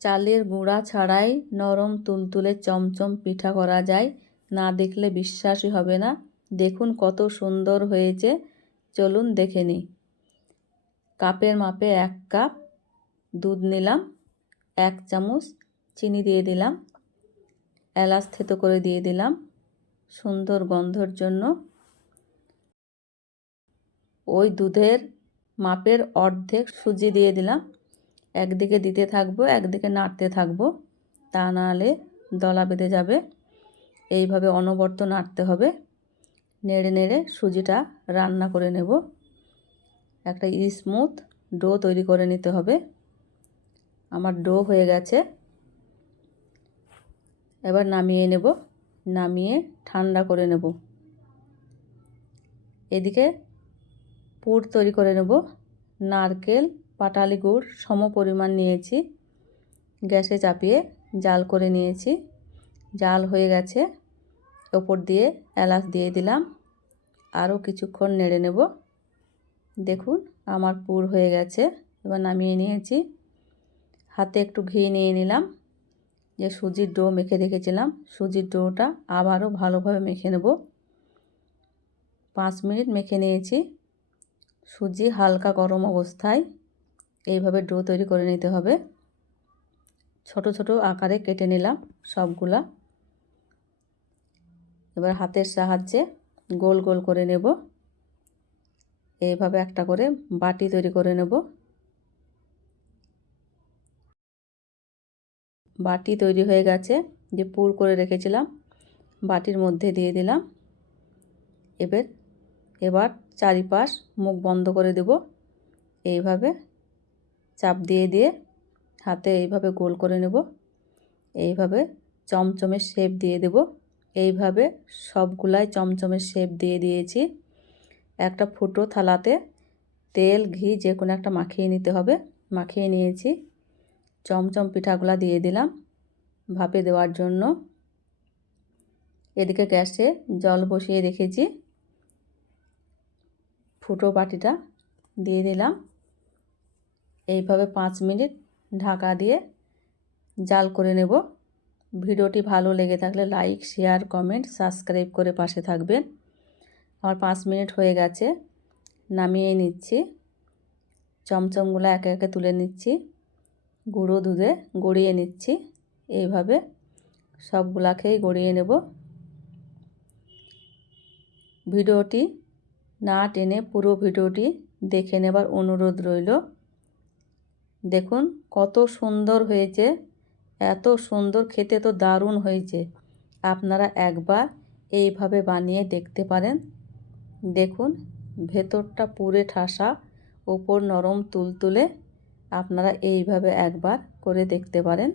চালের গুঁড়া ছাড়াই নরম তুলতুলে চমচম পিঠা করা যায়। না দেখলে বিশ্বাসই হবে না। দেখুন কত সুন্দর হয়েছে। চলুন দেখে নিই। কাপের মাপে এক কাপ দুধ নিলাম, এক চামচ চিনি দিয়ে দিলাম, এলাচ থেতো করে দিয়ে দিলাম সুন্দর গন্ধর জন্য। ওই দুধের মাপের অর্ধেক সুজি দিয়ে দিলাম। একদিকে দিতে থাকব, একদিকে নাড়তে থাকব। তা নাহলে দলা বেঁধে যাবে। এইভাবে অনবর্ত নাড়তে হবে। নেড়ে নেড়ে সুজিটা রান্না করে নেব। একটা স্মুথ ডো তৈরি করে নিতে হবে। আমার ডো হয়ে গেছে। এবার নামিয়ে নেব। নামিয়ে ঠান্ডা করে নেব। এদিকে পুর তৈরি করে নেব। নারকেল পাটালি গুড় সম পরিমাণ নিয়েছি। গ্যাসে চাপিয়ে জাল করে নিয়েছি। জাল হয়ে গেছে। ওপর দিয়ে এলাচ দিয়ে দিলাম। আরও কিছুক্ষণ নেড়ে নেব। দেখুন, আমার পুর হয়ে গেছে। এবার নামিয়ে নিয়েছি। হাতে একটু ঘি নিয়ে নিলাম। যে সুজির ডো মেখে রেখেছিলাম, সুজির ডোটা আবারও ভালোভাবে মেখে নেব। পাঁচ মিনিট মেখে নিয়েছি। সুজি হালকা গরম অবস্থায়। এইভাবে ডো তৈরি করে নিতে হবে। ছোট ছোট আকারে কেটে নিলাম সবগুলা। এবার হাতের সাহায্যে গোল গোল করে নেব। এইভাবে একটা করে বাটি তৈরি করে নেব। বাটি তৈরি হয়ে গেছে, যে পুর করে রেখেছিলাম, বাটির মধ্যে দিয়ে দিলাম। এবার এবার চারিপাশ মুখ বন্ধ করে দেব। এইভাবে চাপ দিয়ে দিয়ে হাতে এইভাবে গোল করে নেব। এইভাবে চমচমের শেপ দিয়ে দেব। এইভাবে সবগুলাই চমচমের শেপ দিয়ে দিয়েছি। একটা ফুটো থালাতে তেল, ঘি যে কোনো একটা মাখিয়ে নিতে হবে। মাখিয়ে নিয়েছি। চমচম পিঠাগুলা দিয়ে দিলাম ভাপে দেওয়ার জন্য। এদিকে গ্যাসে জল বসিয়ে রেখেছি। ফুটো বাটিটা দিয়ে দিলাম। এইভাবে পাঁচ মিনিট ঢাকা দিয়ে জাল করে নেব। ভিডিওটি ভালো লেগে থাকলে লাইক, শেয়ার, কমেন্ট, সাবস্ক্রাইব করে পাশে থাকবেন। আমার পাঁচ মিনিট হয়ে গেছে, নামিয়ে নিচ্ছি। চমচমগুলো একে একে তুলে নিচ্ছি। গুঁড়ো দুধে গড়িয়ে নিচ্ছি। এইভাবে সবগুলাকেই গড়িয়ে নেব। ভিডিওটি না টেনে পুরো ভিডিওটি দেখে নেবার অনুরোধ রইল। দেখুন, কত সুন্দর হয়েছে। এত সুন্দর, খেতে তো দারুণ হয়েছে। আপনারা একবার এইভাবে বানিয়ে দেখতে পারেন। দেখুন, ভেতরটা পুরে ঠাসা ওপর নরম তুলতুলে আপনারা এইভাবে একবার করে দেখতে পারেন।